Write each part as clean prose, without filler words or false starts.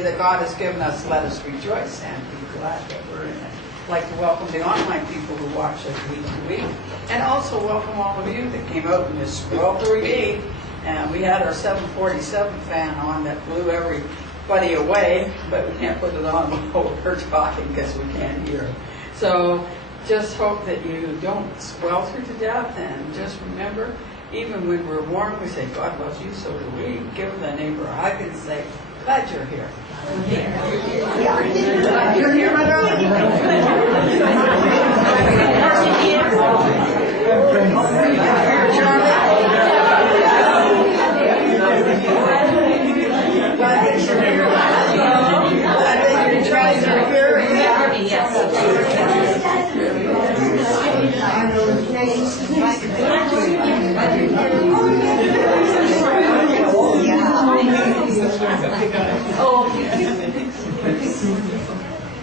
day that God has given us, let us rejoice and be glad that we're in it. I'd like to welcome the online people who watch us week to week, and also welcome all of you that came out in this sweltering heat. And we had our 747 fan on that blew everybody away, but we can't put it on while we're talking because we can't hear. So just hope that you don't swelter to death, and just remember, even when we're warm, we say, God loves you, so do we. Give the neighbor a hug and say, glad you're here. You're here, my darling.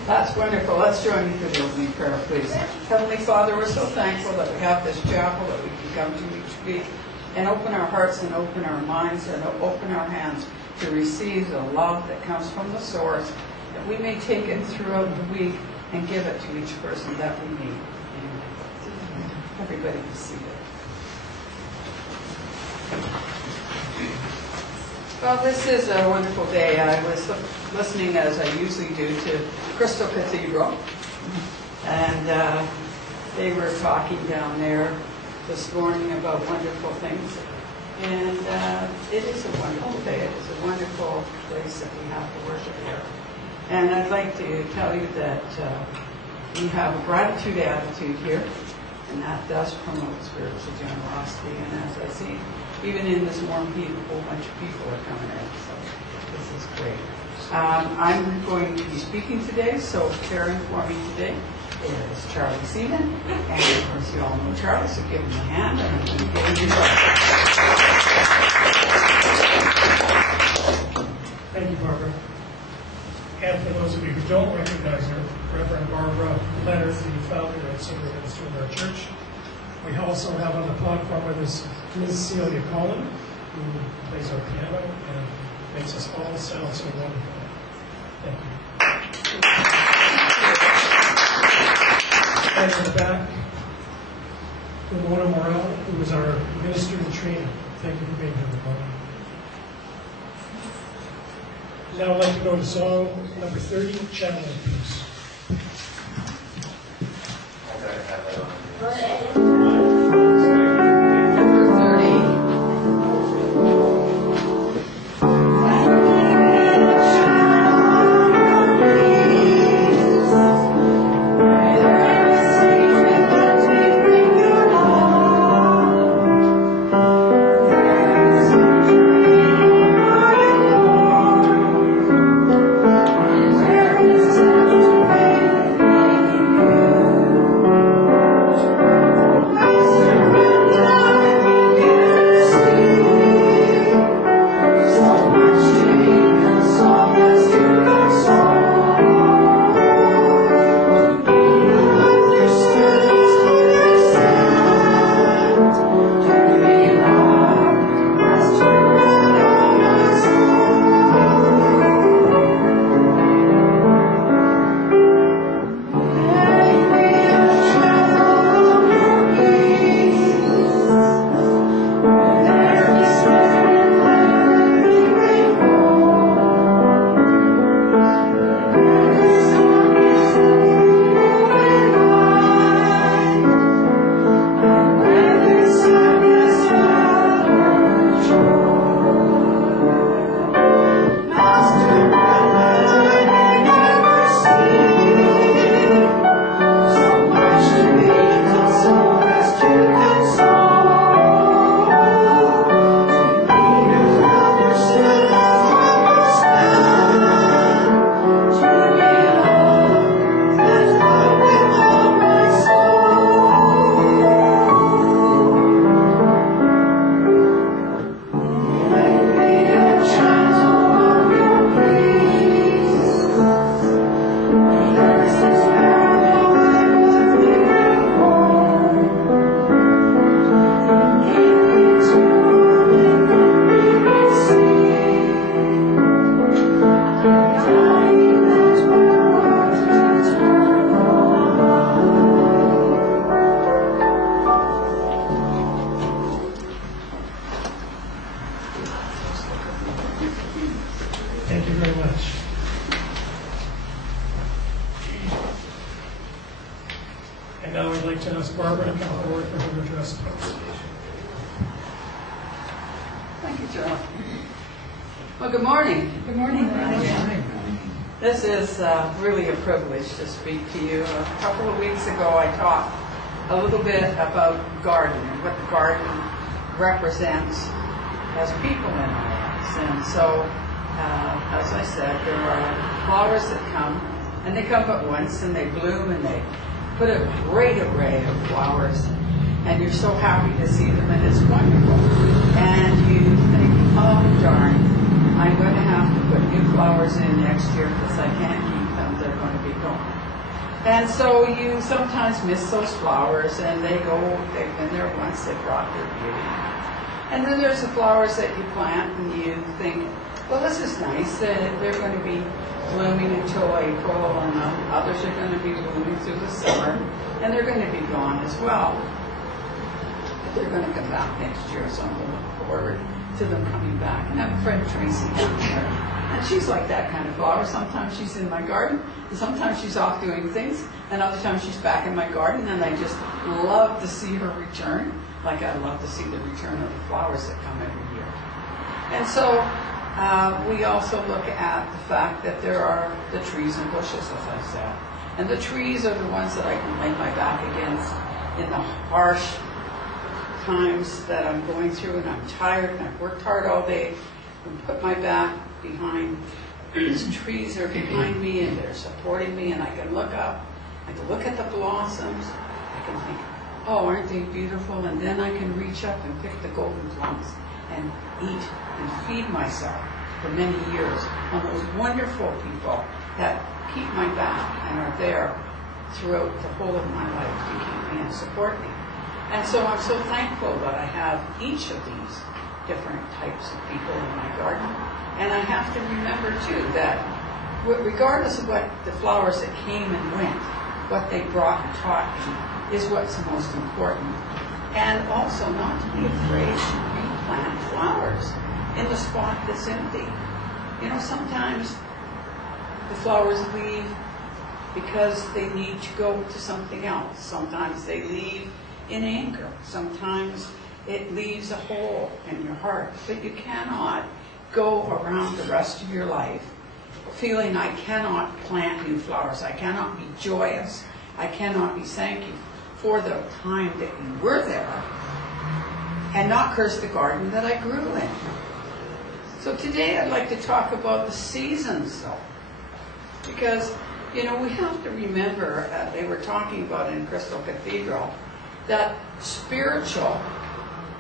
That's wonderful. Let's join me for the opening prayer, please. Heavenly Father, we're so thankful that we have this chapel that we can come to each week and open our hearts and open our minds and open our hands to receive the love that comes from the source, that we may take it throughout the week and give it to each person that we meet. Amen. Everybody be seated. Well, this is a wonderful day. I was listening, as I usually do, to Crystal Cathedral, and they were talking down there this morning about wonderful things. And it is a wonderful day. It is a wonderful place that we have to worship here. And I'd like to tell you that we have a gratitude attitude here, and that does promote spiritual generosity. And as I see, even in this warm heat, a whole bunch of people are coming in, so this is great. I'm going to be speaking today, so caring for me today is Charlie Seaman, and of course you all know Charlie, so give him a hand and I'm going to give him your Thank you, Barbara. And for those of you who don't recognize her, Reverend Barbara Leonard, the founder and senior minister of our church. We also have on the platform with us Ms. Celia Collin, who plays our piano and makes us all sound so wonderful. Thank you. And in the back, Ramona Morel, who is our minister in training. Thank you for being here, Ramona. Now I'd like to go to song number 30, Channel of Peace. Thank you. like to ask Barbara to come forward for her address. Thank you, Joe. Well, good morning. Good morning. This is really a privilege to speak to you. A couple of weeks ago, I talked a little bit about garden and what the garden represents as people in our lives. And so, as I said, there are flowers that come, and they come but once, and they bloom, and they put a great array of flowers, and you're so happy to see them, and it's wonderful. And you think, oh darn, I'm going to have to put new flowers in next year because I can't keep them. They're going to be gone. And so you sometimes miss those flowers, and they've been there once, they brought their beauty. And then there's the flowers that you plant, and you think, well, this is nice. They're going to be blooming until April, and others are going to be blooming through the summer, and they're going to be gone as well. But they're going to come back next year, so I'm going to look forward to them coming back. And I have a friend, Tracy, down there, and she's like that kind of flower. Sometimes she's in my garden, and sometimes she's off doing things, and other times she's back in my garden, and I just love to see her return, like I love to see the return of the flowers that come every year. And so we also look at the fact that there are the trees and bushes, as I said. And the trees are the ones that I can lay my back against in the harsh times that I'm going through, and I'm tired, and I've worked hard all day, and put my back behind, these trees are behind me, and they're supporting me, and I can look up, I can look at the blossoms, I can think, oh, aren't they beautiful? And then I can reach up and pick the golden plums and eat and feed myself for many years on those wonderful people that keep my back and are there throughout the whole of my life to keep me and support me. And so I'm so thankful that I have each of these different types of people in my garden. And I have to remember, too, that regardless of what the flowers that came and went, what they brought and taught me is what's most important. And also not to be afraid to replant flowers in the spot that's empty. You know, sometimes the flowers leave because they need to go to something else. Sometimes they leave in anger. Sometimes it leaves a hole in your heart. But you cannot go around the rest of your life feeling I cannot plant new flowers. I cannot be joyous. I cannot be thanking for the time that you were there and not curse the garden that I grew in. So today I'd like to talk about the seasons, though. Because, you know, we have to remember, they were talking about in Crystal Cathedral, that spiritual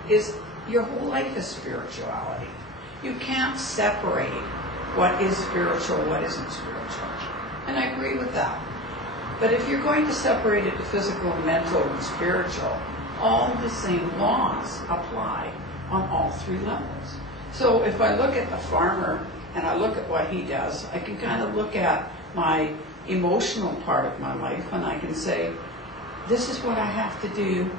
is, your whole life is spirituality. You can't separate what is spiritual, what isn't spiritual. And I agree with that. But if you're going to separate it to physical, mental, and spiritual, all the same laws apply on all three levels. So if I look at the farmer and I look at what he does, I can kind of look at my emotional part of my life and I can say, this is what I have to do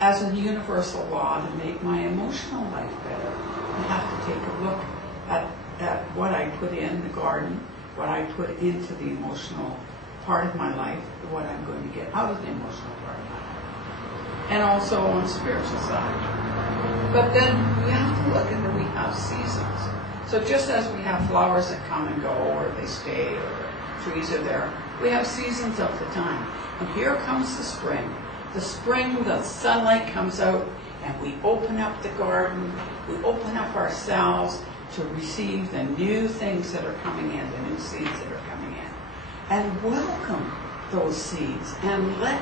as a universal law to make my emotional life better. I have to take a look at what I put in the garden, what I put into the emotional part of my life, what I'm going to get out of the emotional part of my life. And also on the spiritual side. But then we have to look at that we have seasons. So just as we have flowers that come and go, or they stay, or trees are there, we have seasons of the time. And here comes the spring. The spring, the sunlight comes out, and we open up the garden, we open up ourselves to receive the new things that are coming in, the new seeds that are coming in. And welcome those seeds, and let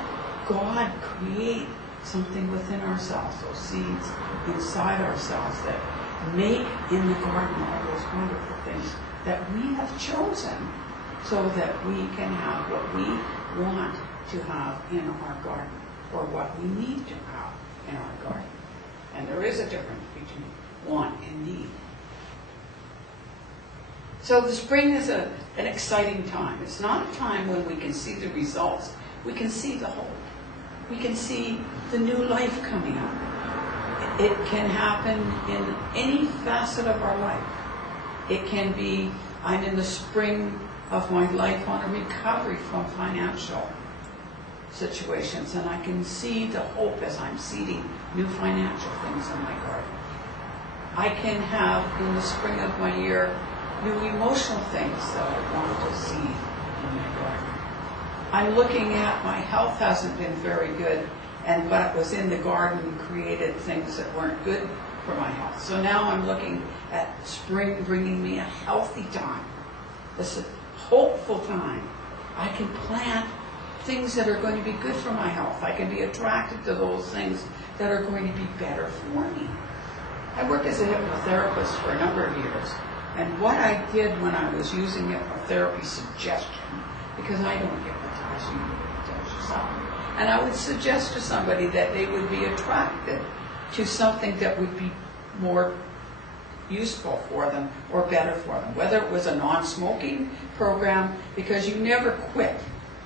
God create something within ourselves, those seeds inside ourselves that make in the garden all those wonderful things that we have chosen so that we can have what we want to have in our garden, or what we need to have in our garden. And there is a difference between want and need. So the spring is an exciting time. It's not a time when we can see the results. We can see the hope. We can see the new life coming up. It can happen in any facet of our life. It can be, I'm in the spring of my life on a recovery from financial situations, and I can see the hope as I'm seeding new financial things in my garden. I can have, in the spring of my year, new emotional things that I want to see in my garden. I'm looking at, my health hasn't been very good, and what was in the garden created things that weren't good for my health. So now I'm looking at spring bringing me a healthy time. This is a hopeful time. I can plant things that are going to be good for my health. I can be attracted to those things that are going to be better for me. I worked as a hypnotherapist for a number of years, and what I did when I was using hypnotherapy suggestion, because I don't hypnotize you, hypnotize yourself, and I would suggest to somebody that they would be attracted to something that would be more useful for them or better for them, whether it was a non-smoking program, because you never quit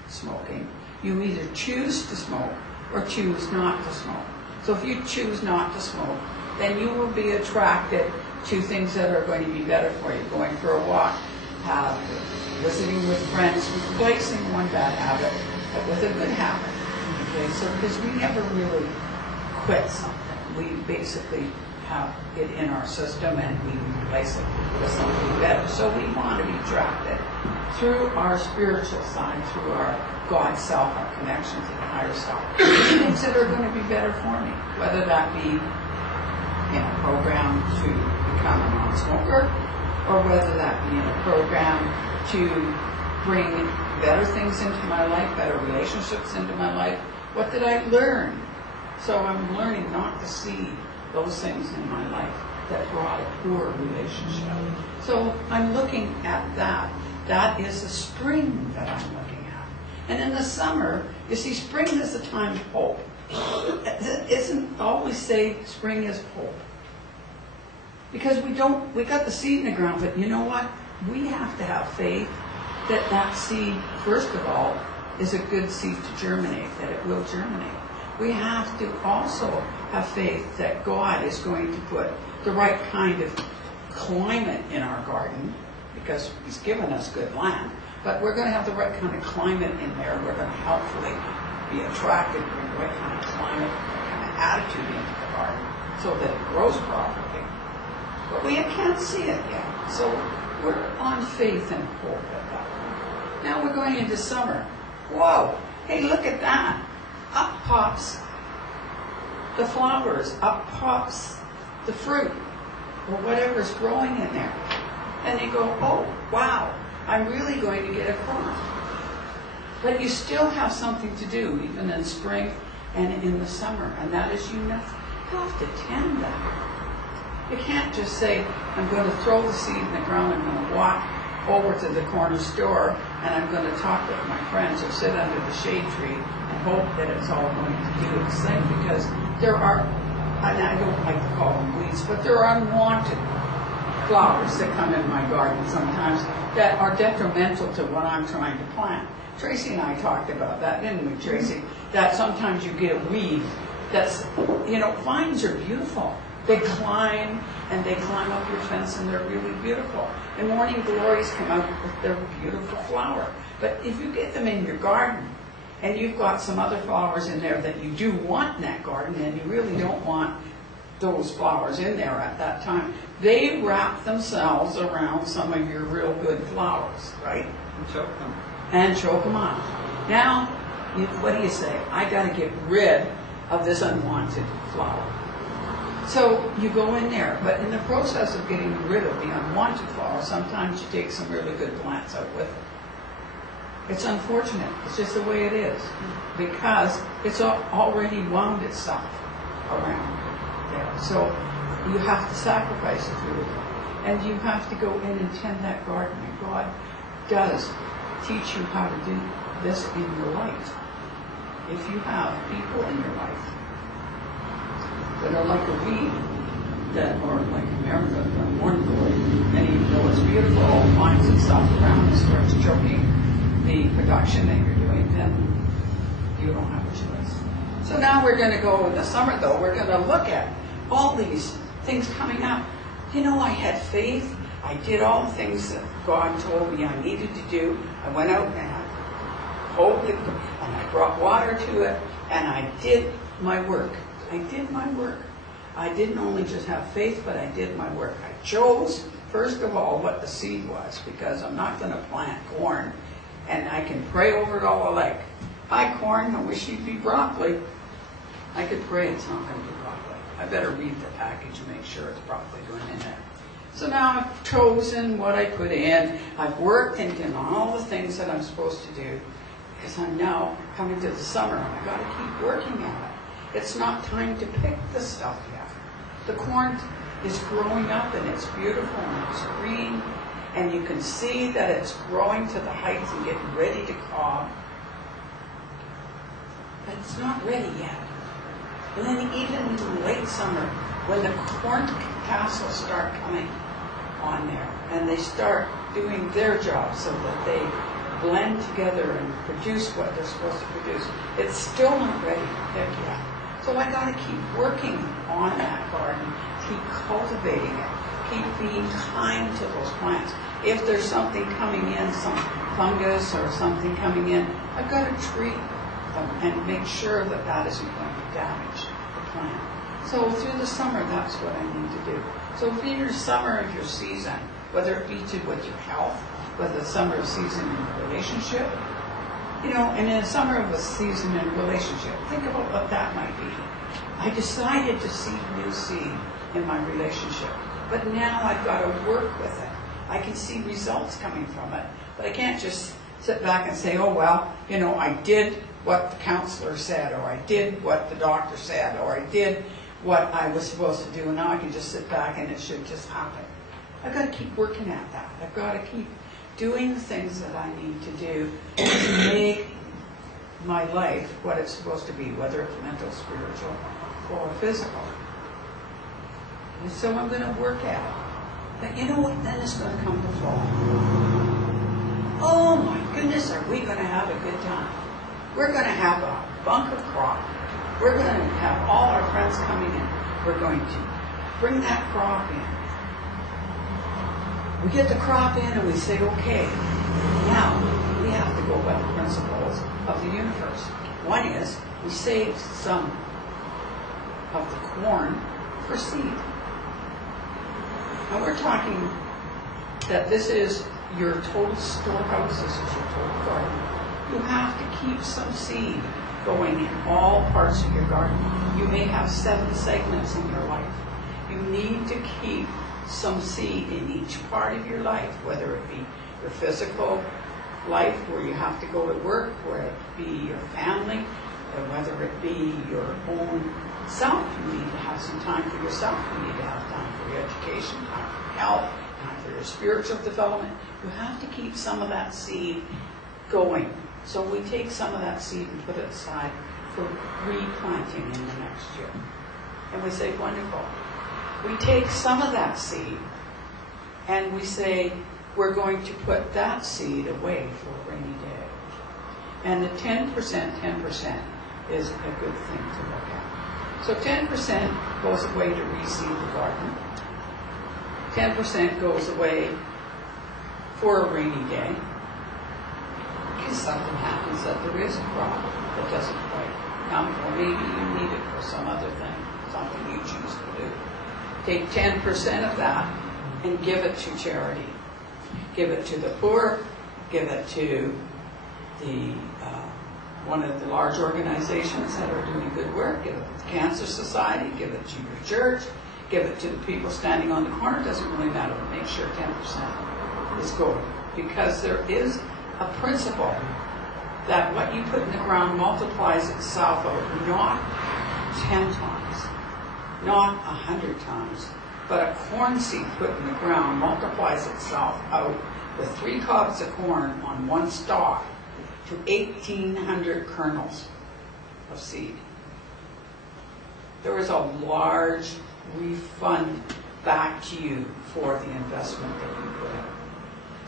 smoking. You either choose to smoke or choose not to smoke. So if you choose not to smoke, then you will be attracted to things that are going to be better for you. Going for a walk, visiting with friends, replacing one bad habit with a good habit. Okay, so because we never really quit something. We basically have it in our system and we replace it with something better. So we want to be attracted through our spiritual side, through our God self, our connection to the higher self. Things that are going to be better for me, whether that be in a program to become a non-smoker, or whether that be in a program to bring better things into my life, better relationships into my life. What did I learn? So I'm learning not to see those things in my life that brought a poor relationship. So I'm looking at that. That is the spring that I'm looking at. And in the summer, you see, spring is the time of hope. It isn't always say spring is hope. Because we got the seed in the ground, but you know what? We have to have faith that that seed, first of all, is a good seed to germinate, that it will germinate. We have to also have faith that God is going to put the right kind of climate in our garden, because He's given us good land, but we're going to have the right kind of climate in there. We're going to helpfully be attracted to the right kind of climate, the right kind of attitude into the garden, so that it grows properly. But we can't see it yet, so we're on faith and hope at that point. Now we're going into summer. Whoa! Hey, look at that! Up pops the flowers, up pops the fruit, or whatever's growing in there. And you go, oh, wow, I'm really going to get a crop. But you still have something to do, even in spring and in the summer, and that is you have to tend that. You can't just say, I'm going to throw the seed in the ground, I'm going to walk over to the corner store, and I'm going to talk with my friends or sit under the shade tree and hope that it's all going to do its thing, because there are, and I don't like to call them weeds, but there are unwanted flowers that come in my garden sometimes that are detrimental to what I'm trying to plant. Tracy and I talked about that, didn't we, Tracy? That sometimes you get a weed that's, vines are beautiful. They climb up your fence, and they're really beautiful. And morning glories come out with their beautiful flower. But if you get them in your garden, and you've got some other flowers in there that you do want in that garden, and you really don't want those flowers in there at that time, they wrap themselves around some of your real good flowers, right? And choke them out. Now, what do you say? I got to get rid of this unwanted flower. So you go in there, but in the process of getting rid of the unwanted flowers, sometimes you take some really good plants out with it. It's unfortunate. It's just the way it is, because it's already wound itself around there. So you have to sacrifice a few of them, and you have to go in and tend that garden. And God does teach you how to do this in your life. If you have people in your life that are like a weed, that are like America, morning glory, and even though it's beautiful, it finds itself around and starts choking the production that you're doing, then you don't have a choice. So now we're going to go in the summer, though, we're going to look at all these things coming up. I had faith. I did all the things that God told me I needed to do. I went out and had hoed it, and I brought water to it, and I did my work. I did my work. I didn't only just have faith, but I did my work. I chose, first of all, what the seed was, because I'm not going to plant corn, and I can pray over it all I like. Hi, corn, I wish you'd be broccoli. I could pray it's not going to be broccoli. I better read the package and make sure it's broccoli going in there. So now I've chosen what I put in. I've worked and done all the things that I'm supposed to do, because I'm now coming to the summer, and I've got to keep working at it. It's not time to pick the stuff yet. The corn is growing up, and it's beautiful, and it's green, and you can see that it's growing to the heights and getting ready to cob. But it's not ready yet. And then even in late summer, when the corn tassels start coming on there, and they start doing their job so that they blend together and produce what they're supposed to produce, it's still not ready to pick yet. So I got to keep working on that garden, keep cultivating it, keep being kind to those plants. If there's something coming in, some fungus or something coming in, I've got to treat them and make sure that that isn't going to damage the plant. So through the summer, that's what I need to do. So for your summer of your season, whether it be to with your health, whether the summer of season in a relationship, and in a summer of a season in a relationship, think about what that might be. I decided to seed new seed in my relationship, but now I've got to work with it. I can see results coming from it, but I can't just sit back and say, oh, well, I did what the counselor said, or I did what the doctor said, or I did what I was supposed to do, and now I can just sit back and it should just happen. I've got to keep working at that. I've got to keep doing the things that I need to do to make my life what it's supposed to be, whether it's mental, spiritual, or physical. And so I'm going to work at it. But you know what? Then it's going to come to fall. Oh my goodness, are we going to have a good time? We're going to have a bunker crop. We're going to have all our friends coming in. We're going to bring that crop in. We get the crop in and we say, okay, now we have to go by the principles of the universe. One is we save some of the corn for seed. Now we're talking that this is your total storehouse, this is your total garden. You have to keep some seed going in all parts of your garden. You may have 7 segments in your life. You need to keep some seed in each part of your life, whether it be your physical life where you have to go to work, whether it be your family, or whether it be your own self. You need to have some time for yourself. You need to have time for your education, time for your health, time for your spiritual development. You have to keep some of that seed going. So we take some of that seed and put it aside for replanting in the next year. And we say, wonderful. We take some of that seed and we say, we're going to put that seed away for a rainy day. And the 10% is a good thing to look at. So 10% goes away to reseed the garden. 10% goes away for a rainy day. Because something happens that there is a crop that doesn't quite come, or maybe you need it for some other thing, something you choose to do. Take 10% of that and give it to charity. Give it to the poor, give it to the one of the large organizations that are doing good work, give it to the Cancer Society, give it to your church, give it to the people standing on the corner. It doesn't really matter, but make sure 10% is going. Because there is a principle that what you put in the ground multiplies itself out, not 10 times, not 100 times, but a corn seed put in the ground multiplies itself out with 3 cobs of corn on one stalk to 1,800 kernels of seed. There is a large refund back to you for the investment that you put in.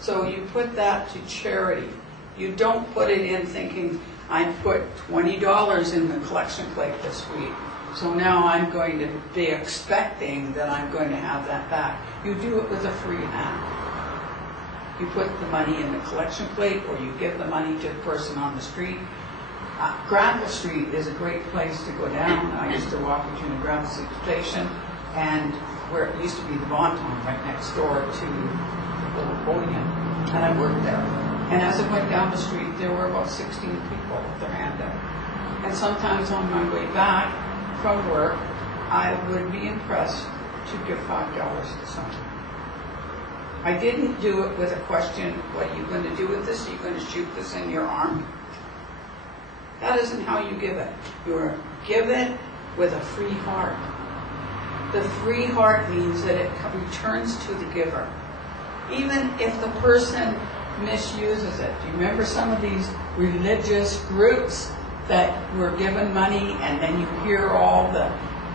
So you put that to charity. You don't put it in thinking, I put $20 in the collection plate this week, so now I'm going to be expecting that I'm going to have that back. You do it with a free hand. You put the money in the collection plate, or you give the money to the person on the street. Granville Street is a great place to go down. I used to walk between the Granville station and where it used to be the Bon Ton, right next door to the old podium, and I worked there. And as I went down the street, there were about 16 people with their hand out. And sometimes on my way back from work, I would be impressed to give $5 to someone. I didn't do it with a question, what are you going to do with this? Are you going to shoot this in your arm? That isn't how you give it. You give it with a free heart. The free heart means that it returns to the giver. Even if the person misuses it. Do you remember some of these religious groups that were given money and then you hear all the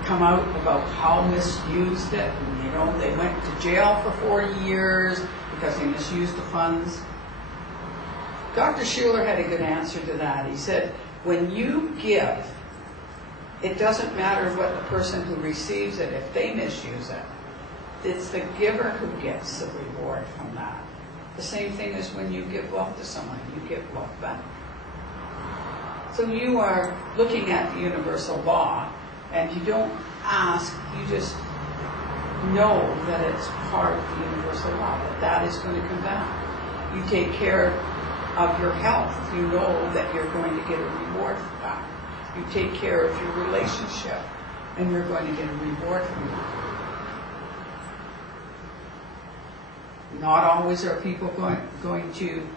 come out about how misused it? And, you know, they went to jail for 4 years because they misused the funds. Dr. Schuller had a good answer to that. He said, when you give, it doesn't matter what the person who receives it, if they misuse it. It's the giver who gets the reward from that. The same thing as when you give love to someone, you give love back. So you are looking at the universal law, and you don't ask, you just know that it's part of the universal law, that that is going to come back. You take care of your health, you know that you're going to get a reward for that. You take care of your relationship, and you're going to get a reward from that. Not always are people going to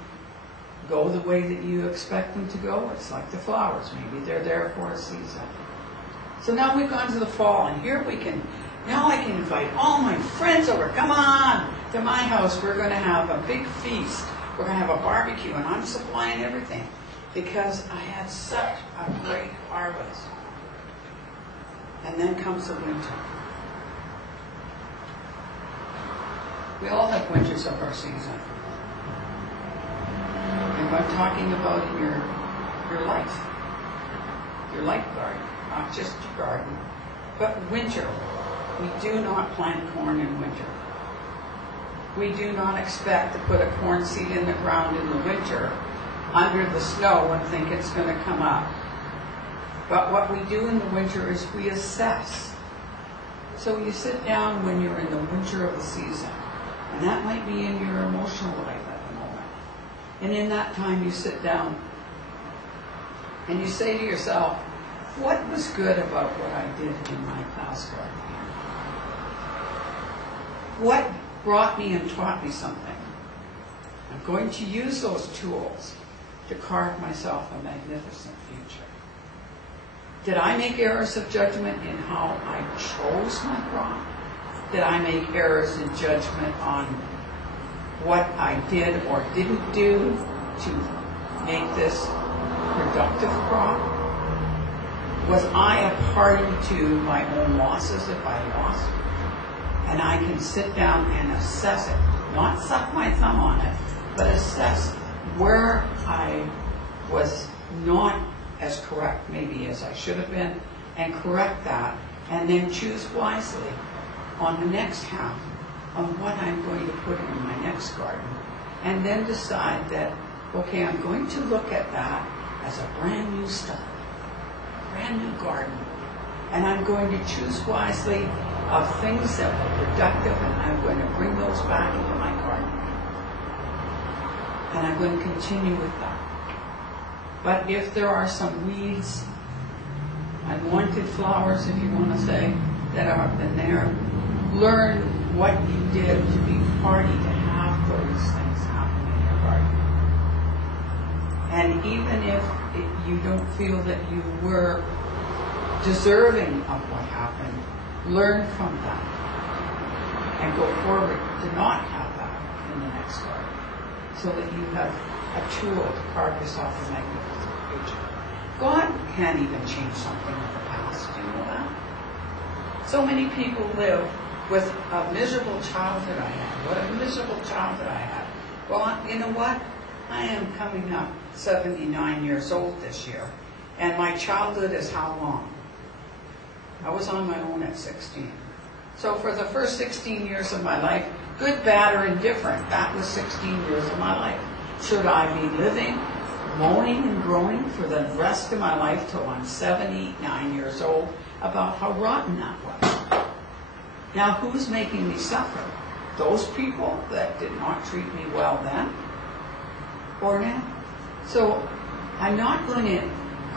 go the way that you expect them to go. It's like the flowers. Maybe they're there for a season. So now we've gone to the fall, and here now I can invite all my friends over. Come on to my house. We're going to have a big feast. We're going to have a barbecue, and I'm supplying everything because I had such a great harvest. And then comes the winter. We all have winters of our season. And I'm talking about in your life garden, not just your garden, but winter. We do not plant corn in winter. We do not expect to put a corn seed in the ground in the winter under the snow and think it's going to come up. But what we do in the winter is we assess. So you sit down when you're in the winter of the season. And that might be in your emotional life at the moment. And in that time you sit down and you say to yourself, what was good about what I did in my past garden? What brought me and taught me something? I'm going to use those tools to carve myself a magnificent future. Did I make errors of judgment in how I chose my crop? Did I make errors in judgment on what I did or didn't do to make this productive crop? Was I a party to my own losses if I lost? And I can sit down and assess it, not suck my thumb on it, but assess where I was not as correct maybe as I should have been, and correct that, and then choose wisely on the next half on what I'm going to put in my next garden, and then decide that, okay, I'm going to look at that as a brand new start, brand new garden, and I'm going to choose wisely of things that were productive, and I'm going to bring those back into my garden, and I'm going to continue with that. But if there are some weeds, unwanted flowers, if you want to say, that have been there, learn what you did to be party to have those things happen in your garden. And even if you don't feel that you were deserving of what happened, learn from that and go forward to not have that in the next garden, so that you have a tool to carve yourself a magnificent future. God can't even change something of the past. Do you know that? So many people live with a miserable childhood I had. What a miserable childhood I had. Well, you know what? I am coming up 79 years old this year. And my childhood is how long? I was on my own at 16. So for the first 16 years of my life, good, bad, or indifferent, that was 16 years of my life. Should I be living, moaning and groaning for the rest of my life till I'm 79 years old about how rotten that was? Now, who's making me suffer? Those people that did not treat me well then or now? So I'm not going to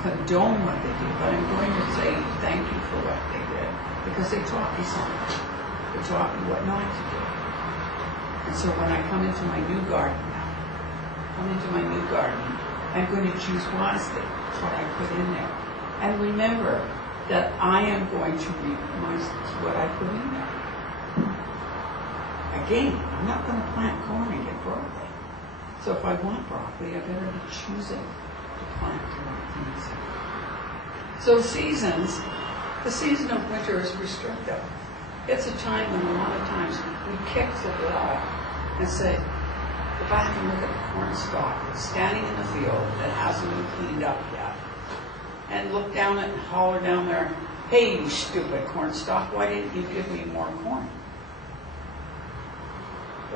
condone what they did, but I'm going to say thank you for what they did, because they taught me something. They taught me what not to do. And so when I come into my new garden now, I'm going to choose wisely what I put in there. And remember that I am going to reap what I put in there. Again, I'm not going to plant corn and get broccoli. So if I want broccoli, I better be choosing to plant the right things. So seasons, the season of winter is restrictive. It's a time when a lot of times we kick the wall and say, go back and look at the corn stalk that's standing in the field that hasn't been cleaned up yet. And look down and holler down there, hey, you stupid corn stalk, why didn't you give me more corn?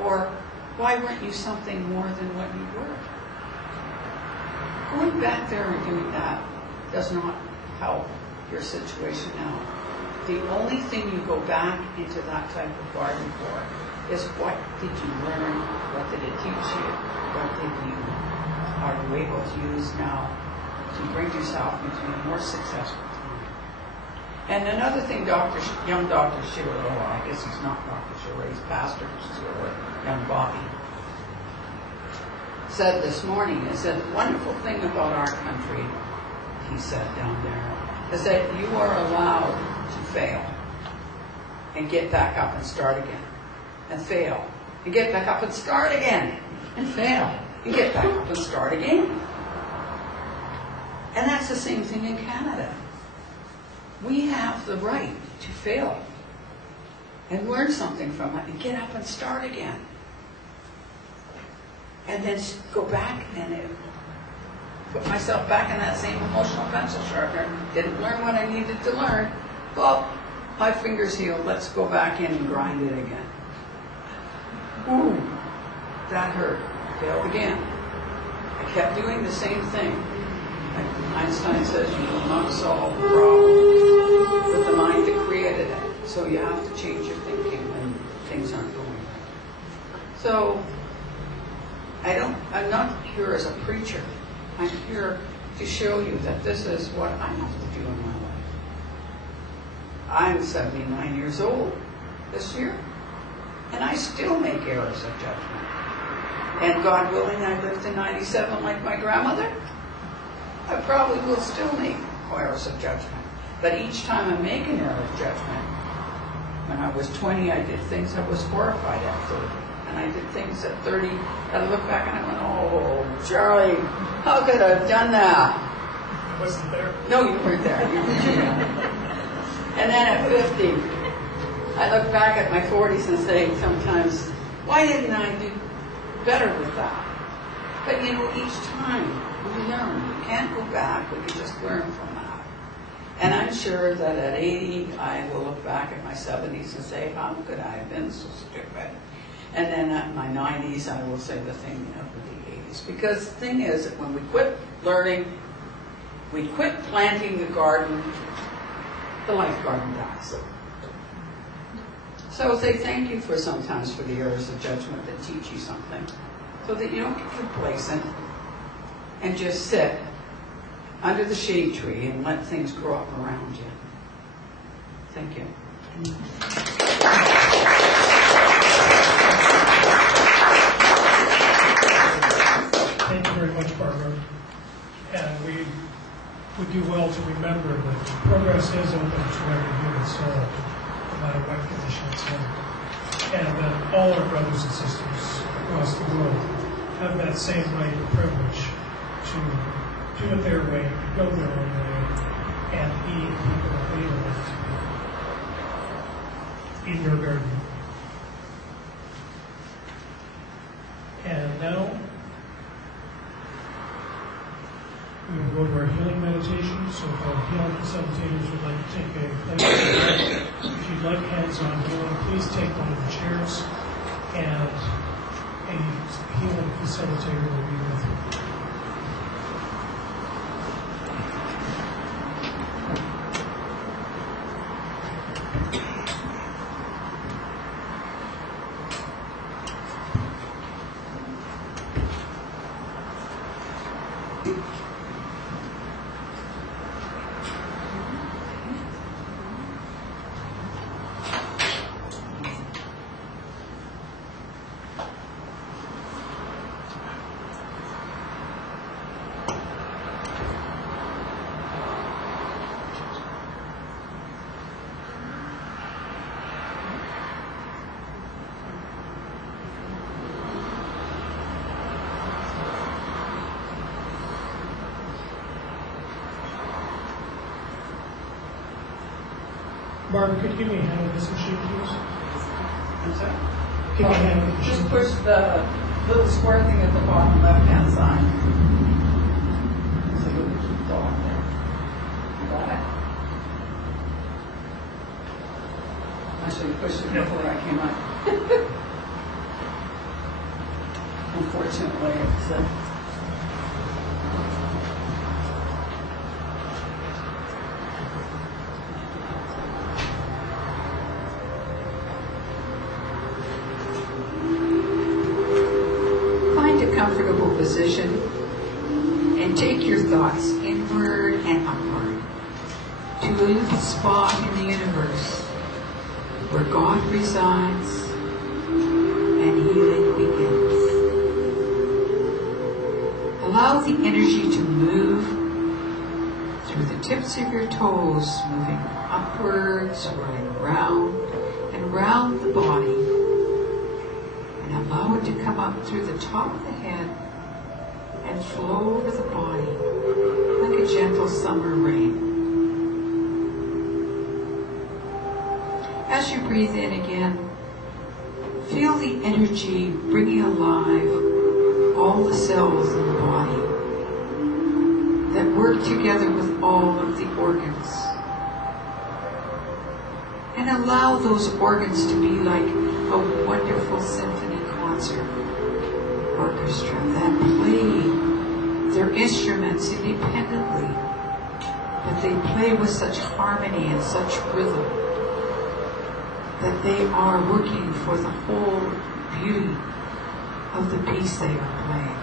Or, why weren't you something more than what you were? Going back there and doing that does not help your situation now. The only thing you go back into that type of garden for is what did you learn, what did it teach you, what are you able to use now to bring yourself into a more successful time. And another thing young Dr. Shearer, I guess he's not Dr. Shearer, he's Pastor Shearer, young Bobby, said this morning, is that the wonderful thing about our country, he said down there, is that you are allowed to fail and get back up and start again, and fail, and get back up and start again, and fail, and get back up and start again. And that's the same thing in Canada. We have the right to fail and learn something from it and get up and start again. And then go back and put myself back in that same emotional pencil sharpener. Didn't learn what I needed to learn. Well, my fingers healed. Let's go back in and grind it again. Ooh, that hurt. Failed again. I kept doing the same thing. Like Einstein says, you will not solve the problem with the mind that created it. So you have to change your thinking when things aren't going right. So I'm not here as a preacher. I'm here to show you that this is what I have to do in my life. I'm 79 years old this year, and I still make errors of judgment. And God willing, I live to 97 like my grandmother, I probably will still make errors of judgment. But each time I make an error of judgment, when I was 20, I did things I was horrified at 30. And I did things at 30 that I look back and I went, oh, Charlie, how could I have done that? I wasn't there. No, you weren't there. And then at 50, I look back at my 40s and say sometimes, why didn't I do better with that? But you know, each time we learn. We can't go back, we can just learn from that. And I'm sure that at 80, I will look back at my 70s and say, how could I have been so stupid? And then at my 90s, I will say the thing of the 80s. Because the thing is that when we quit learning, we quit planting the garden, the life garden dies. So say thank you for sometimes for the errors of judgment that teach you something, so that you don't get complacent and just sit under the shade tree and let things grow up around you. Thank you. Thank you very much, Barbara. And we would do well to remember that progress is open to every human soul, no matter what condition it's in. And that all our brothers and sisters across the world have that same right and privilege to do it their way, go their own way, and be the people that they live in your garden. And now, we will go to our healing meditation. So if our healing facilitators would like to take a place, if you'd like hands-on healing, please take one of the chairs, and a healing facilitator will be with you. Barbara, could you give me a hand with this machine, please? I'm sorry? Give me a hand with the machine. Just push the little square thing at the bottom left-hand side. There's a little dot there. Got it? I should have pushed it before I came up. Unfortunately, it's comfortable position and take your thoughts inward and upward to the spot in the universe where God resides and healing begins. Allow the energy to move through the tips of your toes, moving upwards, running round and round the body. Allow it to come up through the top of the head and flow over the body like a gentle summer rain. As you breathe in again, feel the energy bringing alive all the cells in the body that work together with all of the organs. And allow those organs to be like a wonderful symphony concert orchestra that play their instruments independently, but they play with such harmony and such rhythm that they are working for the whole beauty of the piece they are playing.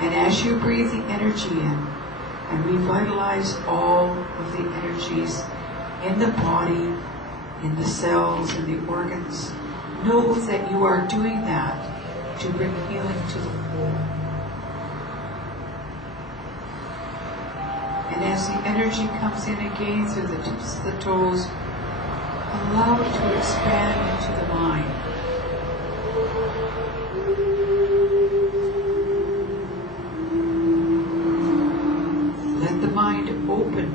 And as you breathe the energy in and revitalize all of the energies in the body, in the cells, in the organs, know that you are doing that to bring healing to the whole. And as the energy comes in again through the tips of the toes, allow it to expand into the mind. Let the mind open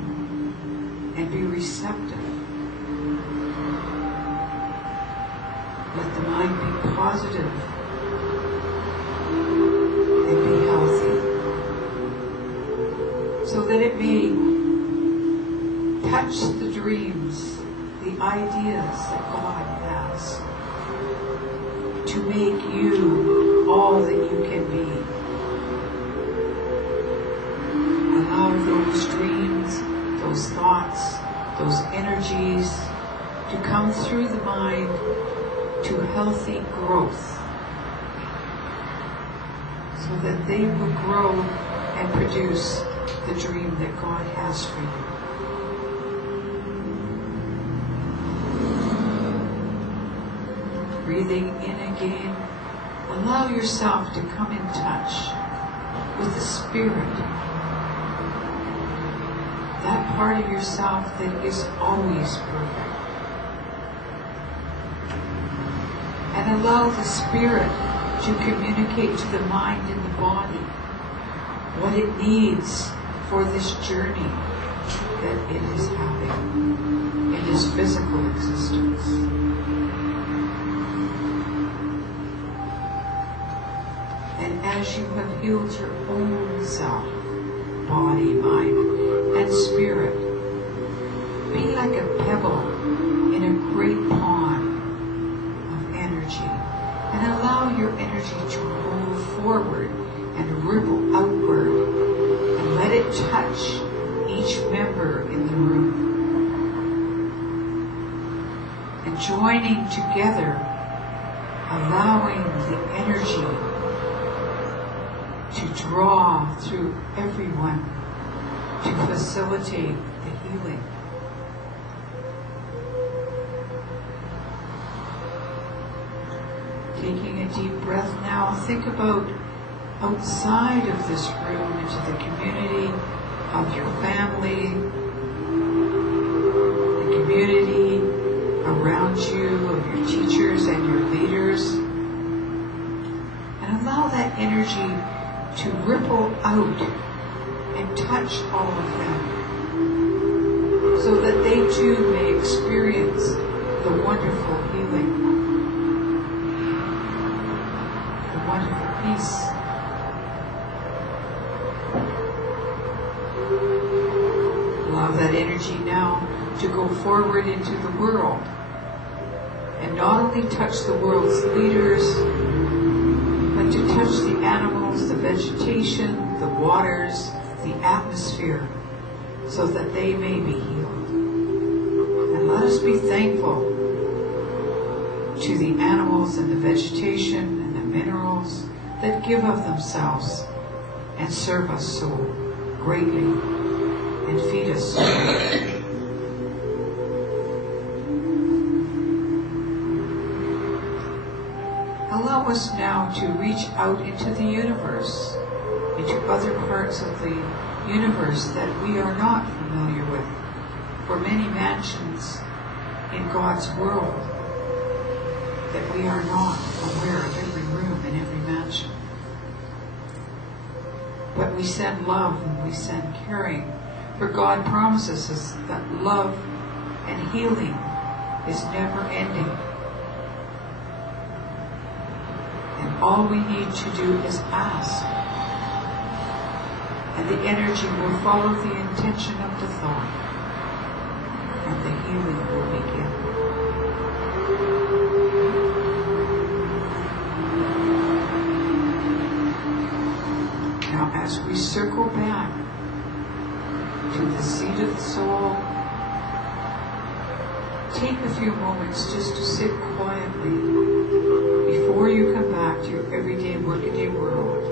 and be receptive. Let the mind be positive and be healthy, so that it may touch the dreams, the ideas that God has to make you all that you can be. Allow those dreams, those thoughts, those energies to come through the mind to healthy growth, so that they will grow and produce the dream that God has for you. Breathing in again, allow yourself to come in touch with the Spirit, that part of yourself that is always perfect. And allow the Spirit to communicate to the mind and the body what it needs for this journey that it is having in this physical existence. And as you have healed your own self, body, mind, and spirit. Be like a pebble in a great pond of energy, and allow your energy to roll forward and ripple outward, and let it touch each member in the room. And joining together, allowing the energy to draw through everyone to facilitate the healing. Taking a deep breath now, think about outside of this room, into the community of your family, the community around you, of your teachers and your leaders, and allow that energy to ripple out and touch all of them, so that they too may experience the wonderful healing, the wonderful peace. Allow that energy now to go forward into the world, and not only touch the world's leaders, but to touch the animals, the vegetation, the waters, the atmosphere, so that they may be healed. And let us be thankful to the animals and the vegetation and the minerals that give of themselves and serve us so greatly and feed us so much. Allow us now to reach out into the universe, into other parts of the universe that we are not familiar with, or many mansions in God's world that we are not aware of every room in every mansion. But we send love and we send caring, for God promises us that love and healing is never ending. And all we need to do is ask, and the energy will follow the intention of the thought, and the healing will begin. Now, as we circle back to the seat of the soul, take a few moments just to sit quietly before you come back to your everyday, workaday world,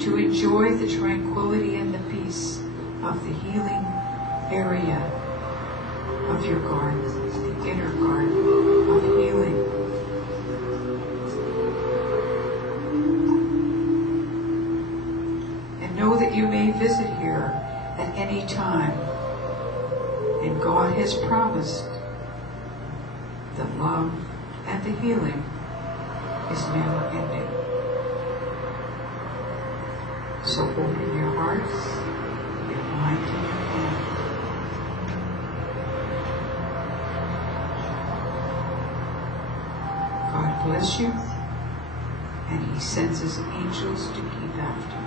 to enjoy the tranquility and the peace of the healing area of your garden, the inner garden of healing. And know that you may visit here at any time, and God has promised that love and the healing is never ending. So open your hearts, your mind, and your hand. God bless you, and He sends His angels to keep after you.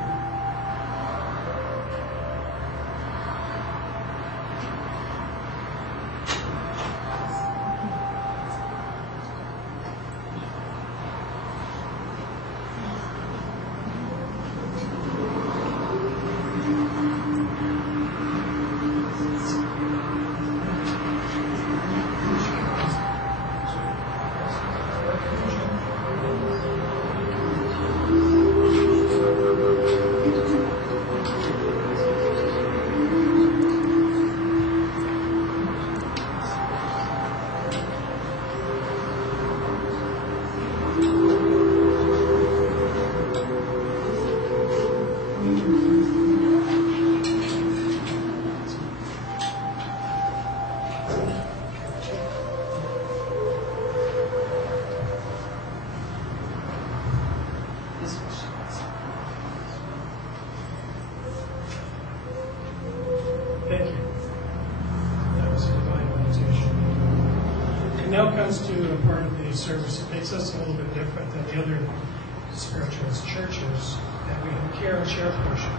Thank you. That was a divine meditation. And now comes to a part of the service that makes us a little bit different than the other spiritualist churches, and we have care and share portion.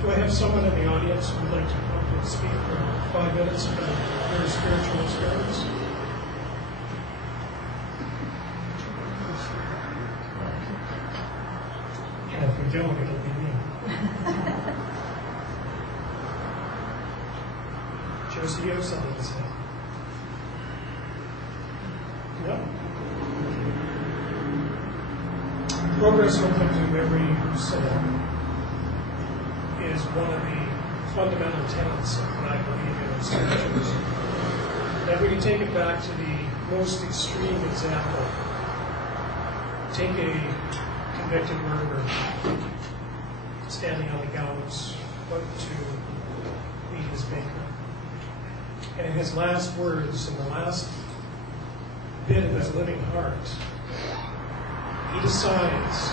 Do I have someone in the audience who would like to come and speak for 5 minutes about their spiritual experience? And if we don't, it'll be me. Josie, you have something to say? No? Progress open to every soul is one of the fundamental tenets of what I believe in spirituals. That we can take it back to the most extreme example. Take a convicted murderer standing on the gallows, about to meet his maker. And in his last words, in the last bit of his living heart, he decides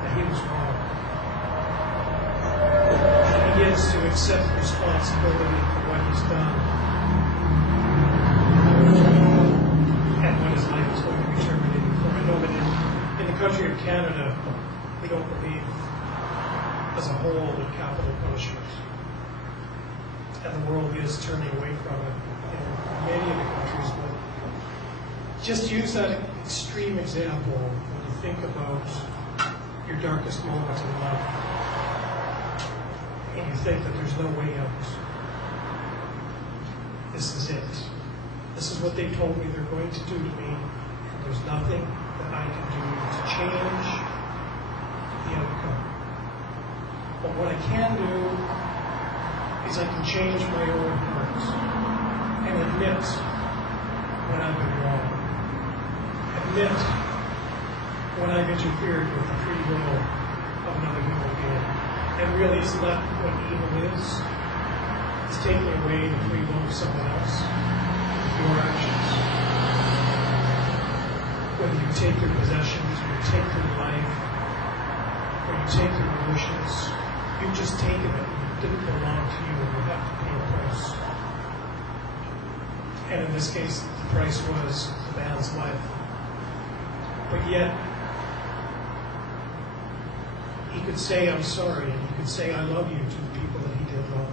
that he was wrong. He begins to accept responsibility for what he's done and what his life is going to be terminated for. I know that in the country of Canada, we don't believe as a whole in capital punishment. And the world is turning away from it in many of the countries. But just use that extreme example when you think about your darkest moment in life. And you think that there's no way out. This is it. This is what they told me they're going to do to me. And there's nothing that I can do to change the outcome. But what I can do is I can change my own heart and admit when I've been wrong. Admit when I've interfered with the free will of another human being. And really, isn't that what evil is? It's taking away the free will of someone else with your actions. Whether you take their possessions, or you take their life, or you take their emotions, you've just taken it. It didn't belong to you, and you have to pay a price. And in this case, the price was the man's life. But yet, he could say, I'm sorry, and he could say, I love you to the people that he did love.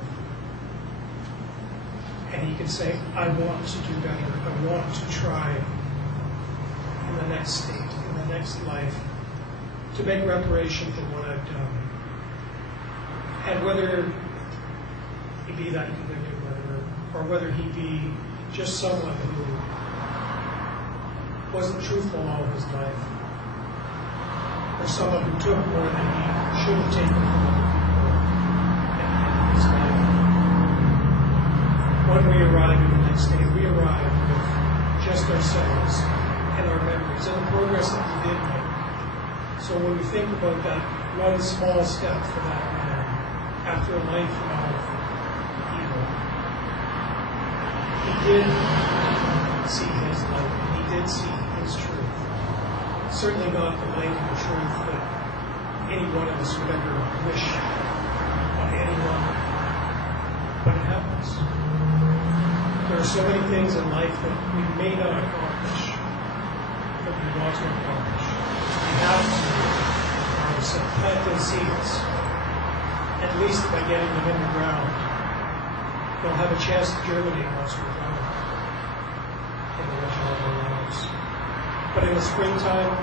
And he could say, I want to do better. I want to try in the next state, in the next life, to make reparation for what I've done. And whether he be that convicted murderer, or whether he be just someone who wasn't truthful all his life, or someone who took more than he should have taken from other people at the end of his life. When we arrive in the next day, we arrive with just ourselves and our memories and the progress that we did make. So when we think about that one small step for that man after a life of evil, he did see his life, and he did see his truth. Certainly not the light and the truth that any one of us would ever wish on anyone, but it happens. There are so many things in life that we may not accomplish, but we want to accomplish. We have to plant those seeds, at least by getting them in the ground. They'll have a chance to germinate once we're gone in the rest of our lives. But in the springtime,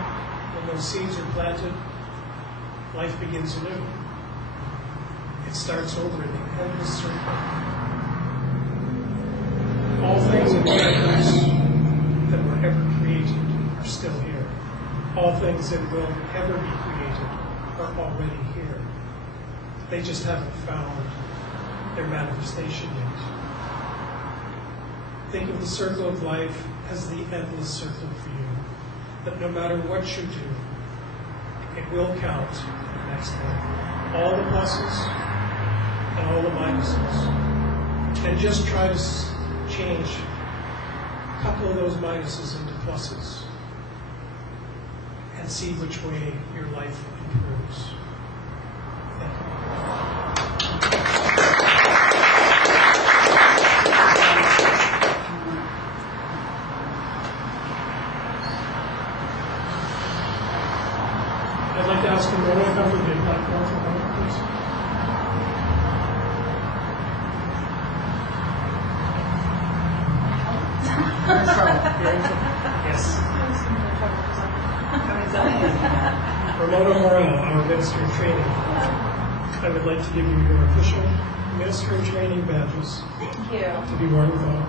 when those seeds are planted, life begins anew. It starts over in the endless circle. All things in the universe that were ever created are still here. All things that will ever be created are already here. They just haven't found their manifestation yet. Think of the circle of life as the endless circle for you. That no matter what you do, it will count the next day. All the pluses and all the minuses. And just try to change a couple of those minuses into pluses and see which way your life improves. Thank you. Ramona come to the platform for a moment, please? Yes. Ramona Morel, our Minister in Training. I would like to give you your official Minister in Training badges Thank you. to be worn with honor.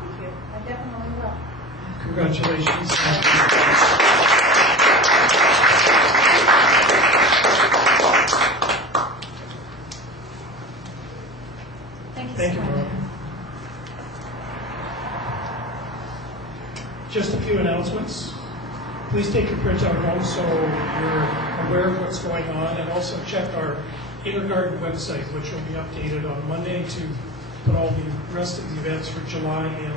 Thank you. I definitely will. Congratulations. Thank you, Ramona. Just a few announcements. Please take your printout home so you're aware of what's going on, and also check our kindergarten website, which will be updated on Monday to put all the rest of the events for July in.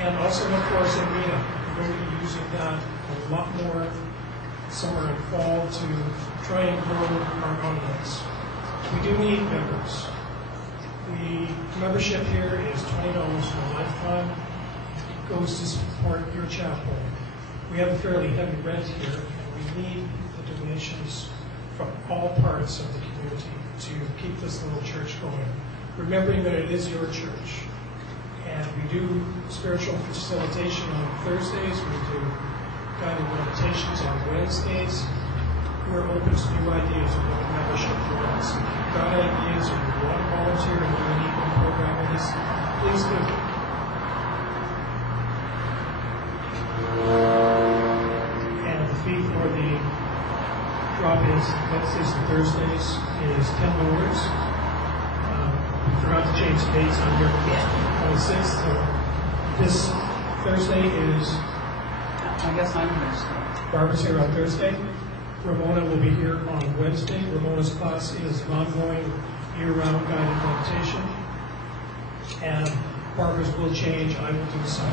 And also, of course, in MENA. We're going to be using that a lot more summer and fall to try and grow our audience. We do need members. The membership here is $20 for a lifetime. It goes to support your chapel. We have a fairly heavy rent here, and we need the donations from all parts of the community to keep this little church going. Remembering that it is your church. And we do spiritual facilitation on Thursdays. We do guided meditations on Wednesdays. We're open to new ideas of what membership wants. If you've got ideas or you want to volunteer in any evening program with us, please do. And the fee for the drop-ins Wednesdays and Thursdays is $10. We forgot to change the dates on here. 26th. So this Thursday is. I guess I'm next. Barbara's here on Thursday. Ramona will be here on Wednesday. Ramona's class is an ongoing year-round guided meditation. And Barbara's will change. I will do some of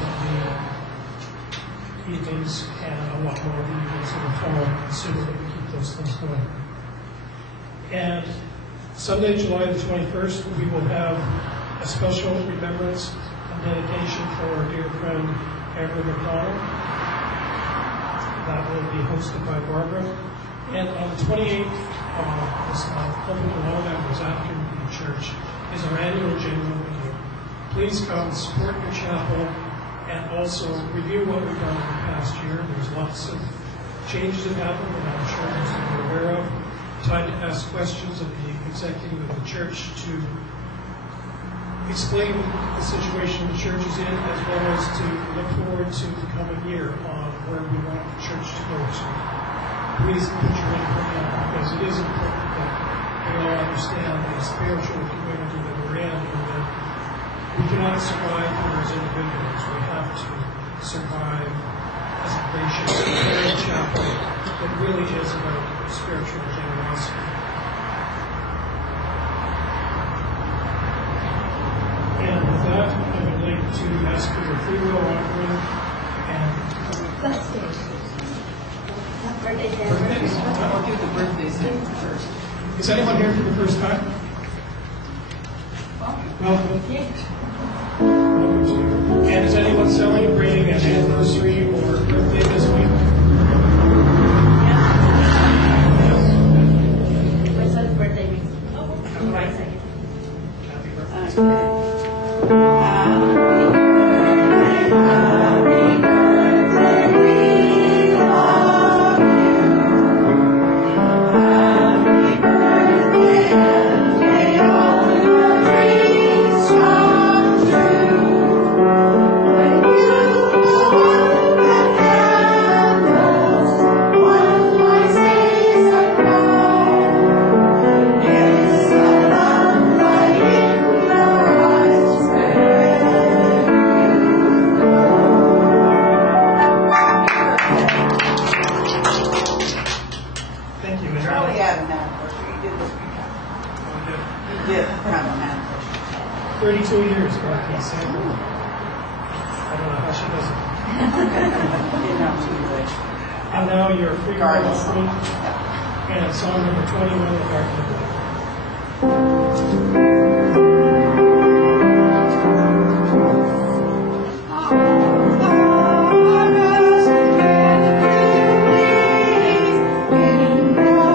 the evenings and a lot more of the evenings in the fall, assuming that we keep those things going. And Sunday, July the 21st, we will have a special remembrance and dedication for our dear friend Amber McDonald. That will be hosted by Barbara. And on the 28th of this month, hoping to all members after the church, is our annual general meeting. Please come support your chapel and also review what we've done in the past year. There's lots of changes that happened that I'm sure most of you are aware of. Time to ask questions of the executive of the church to explain the situation the church is in, as well as to look forward to the coming year on where we want the church to go to. Please put your input in, because it is important that we all understand the spiritual community that we're in, and that we cannot survive here as individuals. We have to survive as a nation, as a chapel that really is about spiritual generosity. And with that, I would like to ask for your free will offering and birthdays. I'll do the birthdays first. Is anyone here for the first time? Welcome. Welcome to you. And is anyone celebrating an anniversary or birthday this week? My son's birthday week. Happy birthday. Happy birthday. Okay. Thank you, Charlie Leonard. had an anniversary. He did this weekend. He did have an anniversary. 32 years, Dorothy Sandra. I don't know how she does it. You know, too late. And now your free will Regardless. offering and song number 21 of our Oh,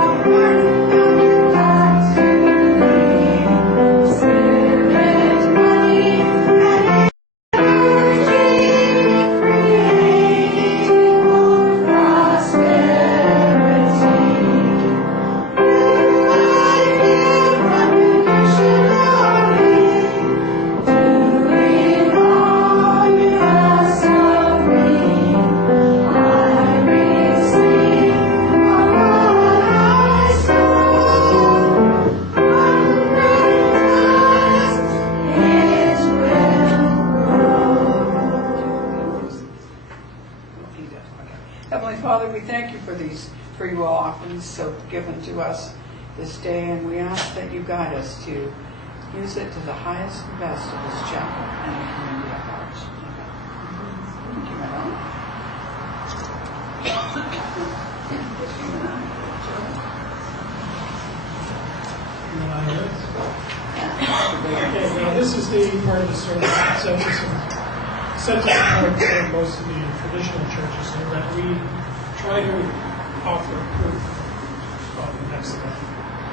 Heavenly Father, we thank you for these free will offerings so given to us this day, and we ask that you guide us to use it to the highest and best of this chapel and the community at large. Thank you, Madam. Okay, now this is the part of the service that sets us apart from most of the traditional churches, so that we try to offer proof of the next step.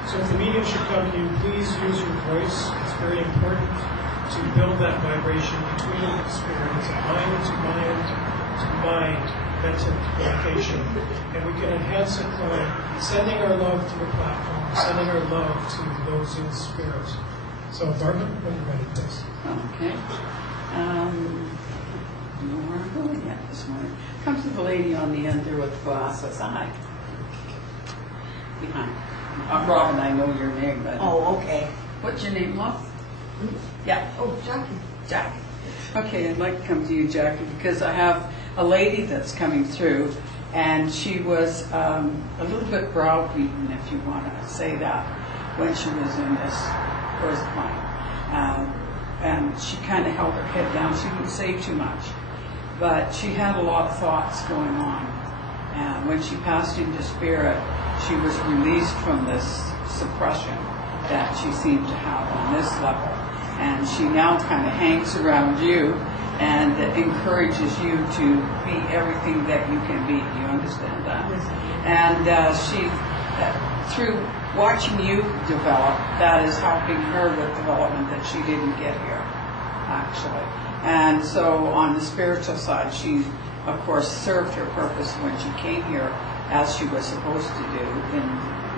So if the medium should come to you, please use your voice. It's very important to build that vibration between the spirit. It's a mind to mind to mind mental communication. And we can enhance it by sending our love to the platform, sending our love to those in spirit. So Barbara, when you're ready, please. Okay. I don't know where I'm going yet this morning. Comes to the lady on the end there with the glasses. Hi. Behind. I'm Robin, I know your name, but... Oh, okay. What's your name, love? Yeah. Oh, Jackie. Jackie. Okay, I'd like to come to you, Jackie, because I have a lady that's coming through, and she was a little bit browbeaten, if you want to say that, when she was in this first line. And she kind of held her head down. She didn't say too much, but she had a lot of thoughts going on. And when she passed into spirit, she was released from this suppression that she seemed to have on this level. And she now kind of hangs around you and encourages you to be everything that you can be. Do you understand that? And she, through watching you develop, that is helping her with development that she didn't get here, actually. And so on the spiritual side, she, of course, served her purpose when she came here as she was supposed to do in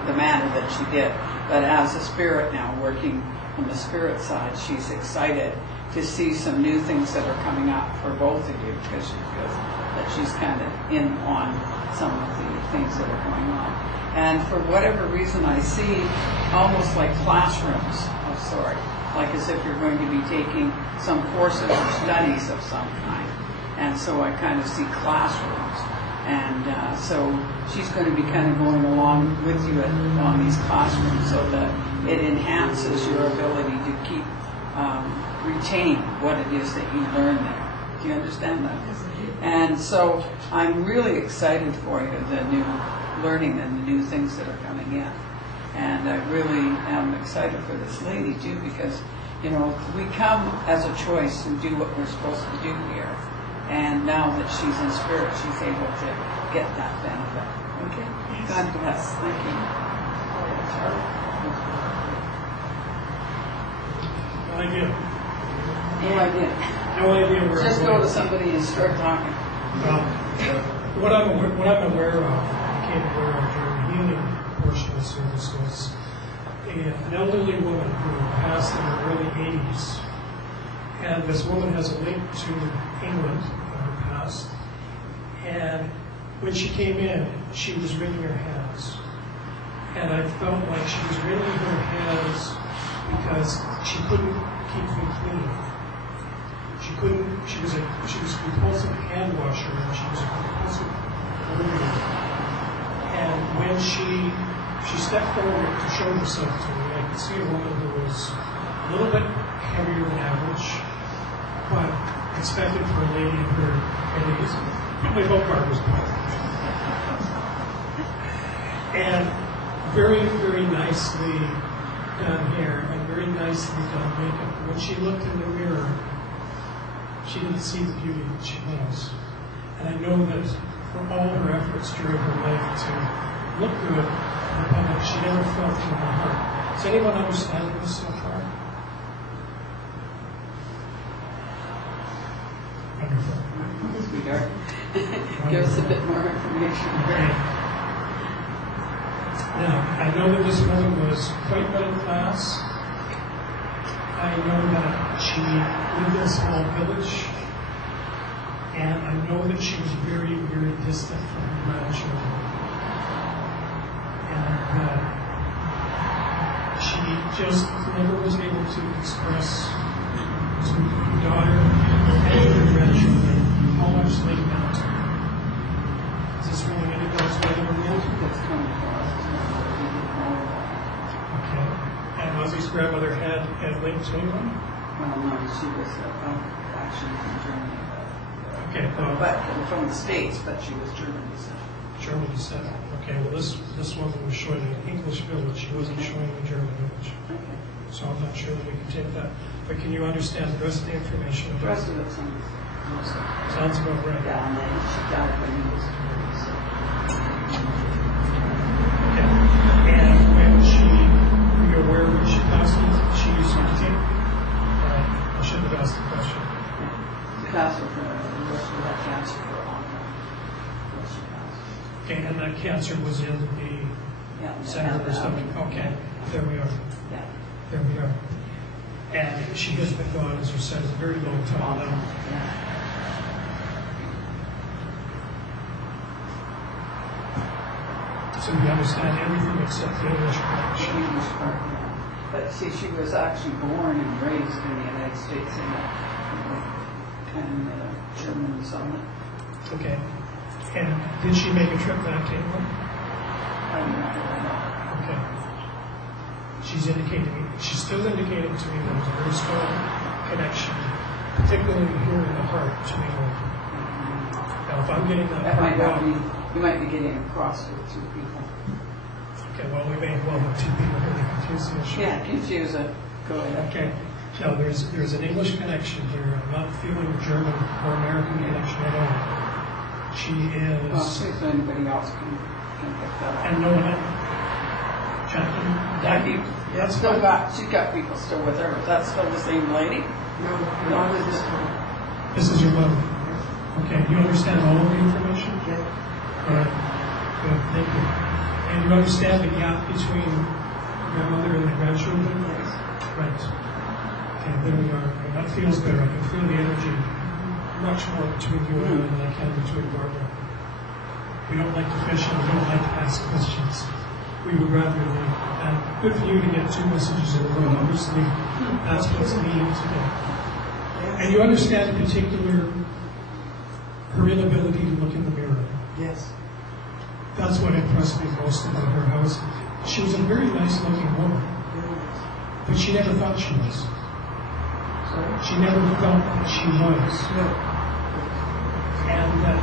the manner that she did. But as a spirit now, working on the spirit side, she's excited to see some new things that are coming up for both of you, because she feels that she's kind of in on some of the things that are going on. And for whatever reason, I see almost like classrooms of sort, like as if you're going to be taking some courses or studies of some kind. And so I kind of see classrooms. And so she's going to be kind of going along with you on these classrooms so that it enhances your ability to keep, retain what it is that you learn there. Do you understand that? And so I'm really excited for you, the new learning and the new things that are coming in. And I really am excited for this lady too, because, you know, we come as a choice and do what we're supposed to do here. And now that she's in spirit, she's able to get that benefit. Okay? God bless. Thank you. No idea. No idea. No idea where Just I'm go going. to somebody and start talking. What I'm aware of, became aware of during the healing portion of the service was an elderly woman who passed in her early 80s. And this woman has a link to England in her past. And when she came in, she was wringing her hands. And I felt like she was wringing her hands because she couldn't keep them clean. She was a compulsive hand washer, and she was a compulsive grooming. And when she stepped forward to show herself to me, I could see a woman who was a little bit heavier than average, but expected for a lady in her 80s. My boat car was black. And very, very nicely done hair and very nicely done makeup. When she looked in the mirror, she didn't see the beauty that she was. And I know that for all her efforts during her life to look good in the public, she never felt it in her heart. Does anyone understand this so far? Wonderful. Sweetheart. Give us a bit more information. Okay. Now, I know that this woman was quite middle class. I know that she lived in a small village. And I know that she was very, very distant from her grandchildren. And she just never was able to express to her daughter and her grandchildren how much they meant to her. Is this real to England? Well, no, she was actually from Germany. Okay, But from the States, but she was German descent. German descent. Okay, well, this woman was showing an English village. She wasn't showing a German village. Okay. So I'm not sure that we can take that. But can you understand the rest of the information? The rest of it sounds Sounds about right. yeah, and then she died when he was 30, so. Okay. And when were you aware when she passed it? She used to take? I should have asked the question. She passed with that cancer for a long time. Well, she passed. Okay, and that cancer was in the Yeah, center of her stomach. Okay, there we are. Yeah. There we are. And she has been gone, as you said, a very long time now. Yeah. So we understand everything except the English connection. English part, yeah. But see, she was actually born and raised in the United States in German zone. Okay. And did she make a trip back to England? I don't know. Okay. She's still indicating to me that there's a very strong connection, particularly here in the heart, to England. Now, if I'm getting that That might not wrong, be, you might be getting across with two people. okay, well, we may well have two people really confused the issue. Yeah, confuse it. Go ahead. Okay. No, there's an English connection here. I'm not feeling a German or American connection at all. She Well, is, see if anybody else can pick that up. and no one, Jackie, Jackie, that's still fine. got, she's got people still with her. Is that still the same lady? No, No, this this is is This is your mother. Okay, you understand all of the information? yeah. All right. Good, thank you. And you understand the gap between grandmother and the grandchildren? Yes. Right. Okay, there we are. And that feels better. I can feel the energy much more between you and I than I can between Barbara. We don't like to fish and we don't like to ask questions. We would rather leave. And good for you to get two messages in a row. Obviously, that's what's needed today. And you understand in particular her inability to look in the mirror. Yes. That's what impressed me most about her house. She was a very nice looking woman, but she never thought she was. Sorry? She never felt that she was. No. And that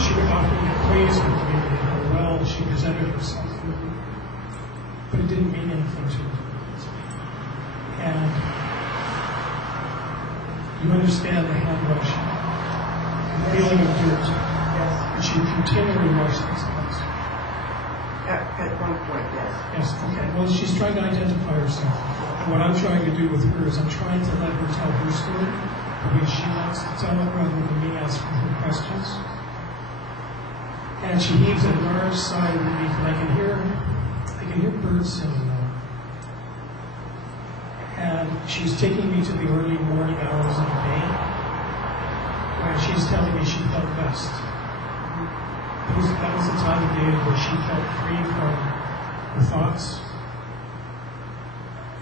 she would often get praised in the community how well she presented herself. But it didn't mean anything to her. And you understand the hand washing, the feeling of dirt. Yes. And she continually washed these hands. At one point, yes. Yes, okay. Well, she's trying to identify herself. And what I'm trying to do with her is I'm trying to let her tell her story the way she wants to tell it rather than me asking her questions. And she heaves a large sigh of relief, and I can hear birds singing now. And she's taking me to the early morning hours of the day, when she's telling me she felt best. That was the time of day where she felt free from her thoughts,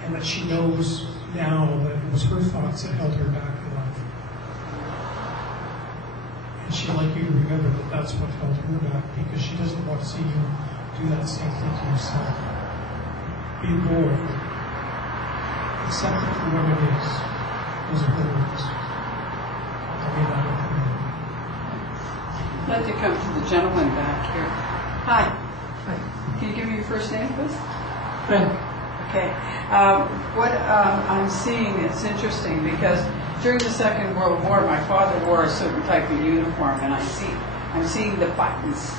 and that she knows now that it was her thoughts that held her back in life. And she'd like you to remember that that's what held her back, because she doesn't want to see you do that same thing to yourself. Be bored. Accept it for what it is. Those are her words. I'll leave that with her. I'd like to come to the gentleman back here. Hi. Hi. Can you give me your first name, please? Ben. Okay. What I'm seeing, it's interesting because during the Second World War, my father wore a certain type of uniform, and I'm seeing the buttons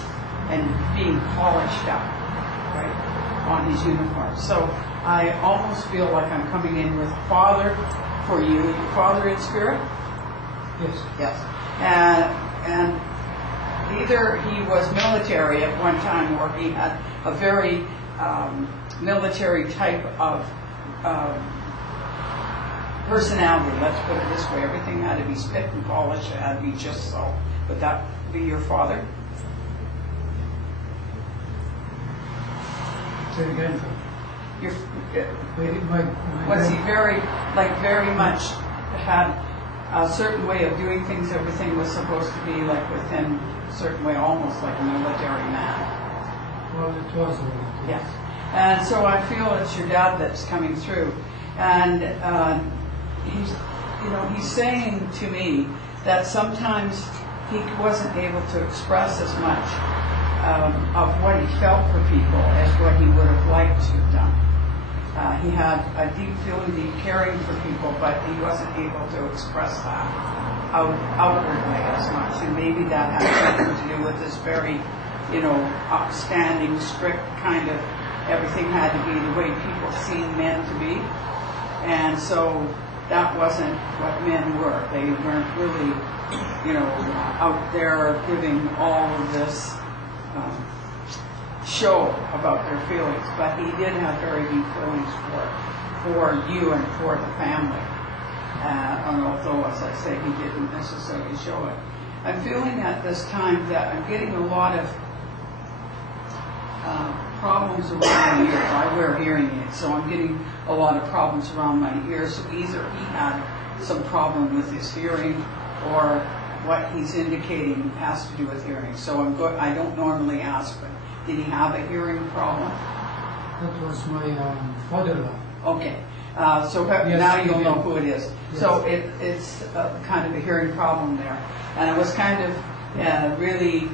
and being polished up, right, on his uniform. So I almost feel like I'm coming in with Father for you, your Father in spirit. Yes. Yes. And either he was military at one time or he had a very military type of personality. Let's put it this way. Everything had to be spit and polished. It had to be just so. Would that be your father? Say it again. Your, My was he very much had a certain way of doing things? Everything was supposed to be like with him a certain way, almost like a military man. Well, it was a little. Yes. And so I feel it's your dad that's coming through. And he's saying to me that sometimes he wasn't able to express as much of what he felt for people as what he would have liked to have done. He had a deep feeling, deep caring for people, but he wasn't able to express that outwardly as much. And maybe that had something to do with this very, upstanding, strict kind of, everything had to be the way people seen men to be. And so that wasn't what men were. They weren't really, out there giving all of this show about their feelings. But he did have very deep feelings for you and for the family. And although, as I say, he didn't necessarily show it. I'm feeling at this time that I'm getting a lot of problems around my ear. I wear hearing aids, so I'm getting a lot of problems around my ears. So either he had some problem with his hearing, or what he's indicating has to do with hearing. So I don't normally ask, but did he have a hearing problem? That was my father-in-law. Okay. Yes, Now you'll he know did. who it is. Yes. So it's kind of a hearing problem there. And I was kind of really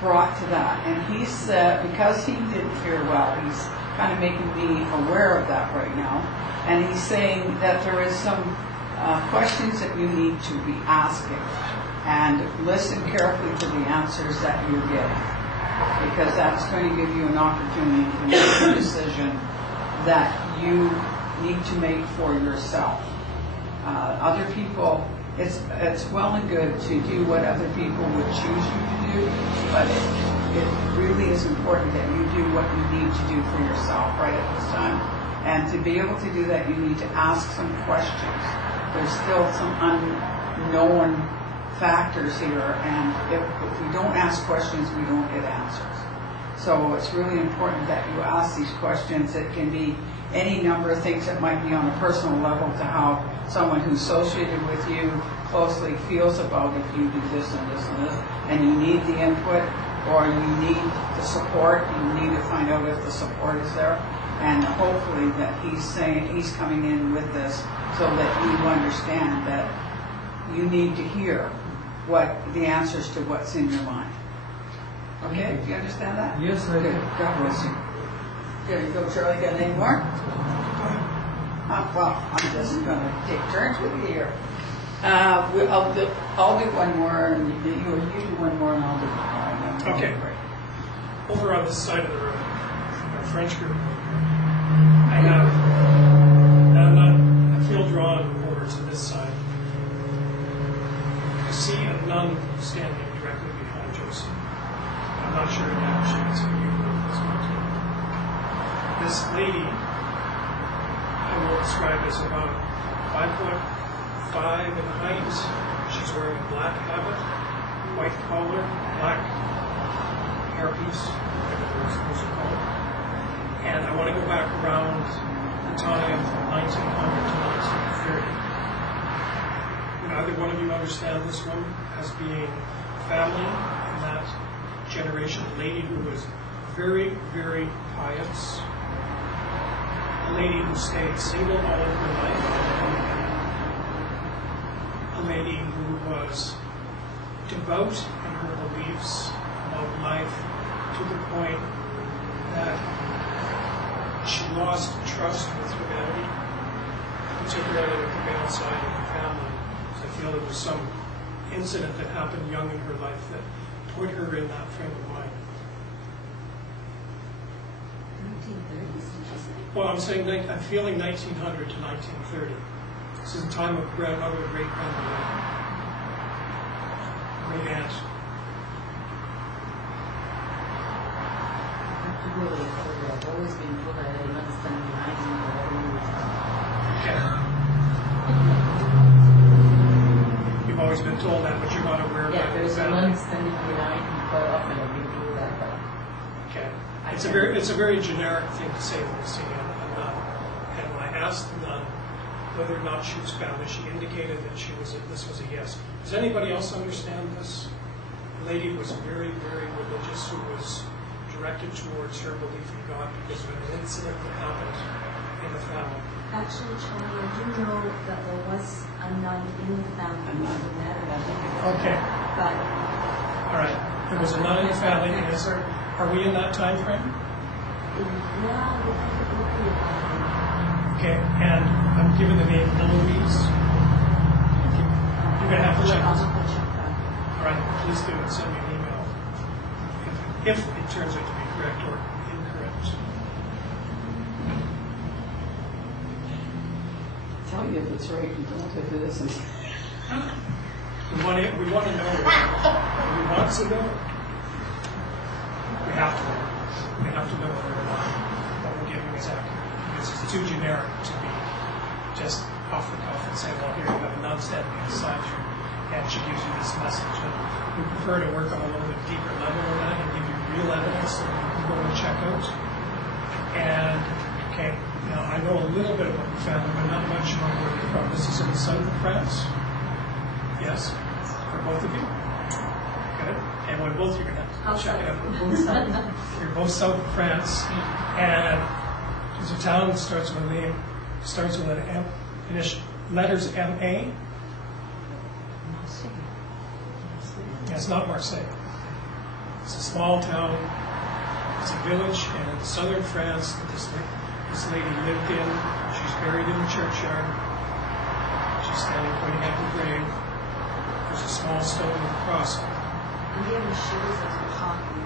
brought to that. And he said, because he didn't hear well, he's kind of making me aware of that right now. And he's saying that there is some questions that you need to be asking. And listen carefully to the answers that you're getting. Because that's going to give you an opportunity to make a decision that you need to make for yourself. Other people, it's well and good to do what other people would choose you to do, but it really is important that you do what you need to do for yourself right at this time. And to be able to do that, you need to ask some questions. There's still some unknown factors here, and if we don't ask questions, we don't get answers. So it's really important that you ask these questions. It can be any number of things that might be on a personal level to how someone who's associated with you closely feels about if you do this and this and this, and you need the input, or you need the support. You need to find out if the support is there, and hopefully that he's coming in with this so that you understand that you need to hear what the answers to what's in your mind. Okay, do you understand that? Yes, I Good. do. God bless you. There you go, Charlie. Got any more? Well, I'm just going to take turns with you here. I'll do one more, and you do one more, and I'll do one. Okay. Over on this side of the room, our French group, I feel drawn over to this side. I see a nun standing directly behind Josie. I'm not sure again if she can see you this much. This lady, I will describe as about 5'5" in height. She's wearing a black habit, white collar, black hairpiece, whatever those are called. And I want to go back around the time from 1900 to 1930. Would either one of you understand this woman as being family in that generation? A lady who was very, very pious. A lady who stayed single all of her life. A lady who was devout in her beliefs about life to the point that she lost trust with humanity, particularly with the male side of the family. So I feel there was some incident that happened young in her life that put her in that frame of mind. 1930s, did you say? Well, I'm saying I'm feeling 1900 to 1930. This is a time of grandmother, great grandmother, great aunt. I've always been told that I didn't understand the 1930s. Okay. You've always been told that, but you're not aware of Yeah, that. there's an understanding behind quite often I've been told that, but Okay. It's a very generic thing to say when you see a nun. And when I asked the nun whether or not she was found, she indicated that this was a yes. Does anybody else understand this? The lady was very, very religious, who was directed towards her belief in God because of an incident that happened in the family. Actually, Charlie, I do know that there was a nun in the family who met her. Okay, But, all right. There was a nun in the family. Is there, are we in that time frame? yeah, we could be about Okay, and I'm giving the name Eloise. You're going to have to check I'll this. double check that. All right, please do and send me an email if it turns out to be correct or incorrect. Tell me if it's right and don't if it isn't. We want to know. We want to know. We have to know. We have to know whether or not what we're giving is accurate. Because it's too generic to be just off the cuff and say, well, here you have a nun standing beside you and she gives you this message. And we prefer to work on a little bit deeper level than that and give you real evidence that you can go and check out. And, okay, now I know a little bit about the family, but not much about where they're from. This is in the south of France. Yes? For both of you? Good. And when both you're going to have to check it out. You're both south of France. And there's a town that starts with a name, starts with an M, initial letters M-A. Yeah, it's not Marseille. It's a small town. It's a village in southern France that this lady lived in. She's buried in the churchyard. She's standing pointing at the grave. There's a small stone with a cross on it. I'm getting shivers as we're talking.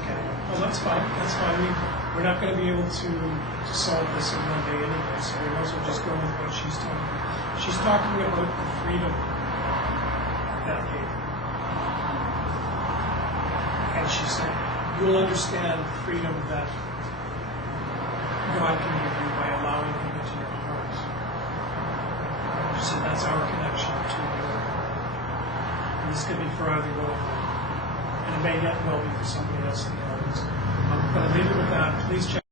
Okay. Well, that's fine. That's fine. We're not going to be able to solve this in one day anyway, so we might as well just go with what she's talking about. She's talking about the freedom that gave. And she said, you'll understand the freedom that God can give you by allowing Him into your heart. She said, that's our connection to the Lord. And this could be for either one of them. And it may yet well be for somebody else in the audience. But I'll leave it with that. Please check.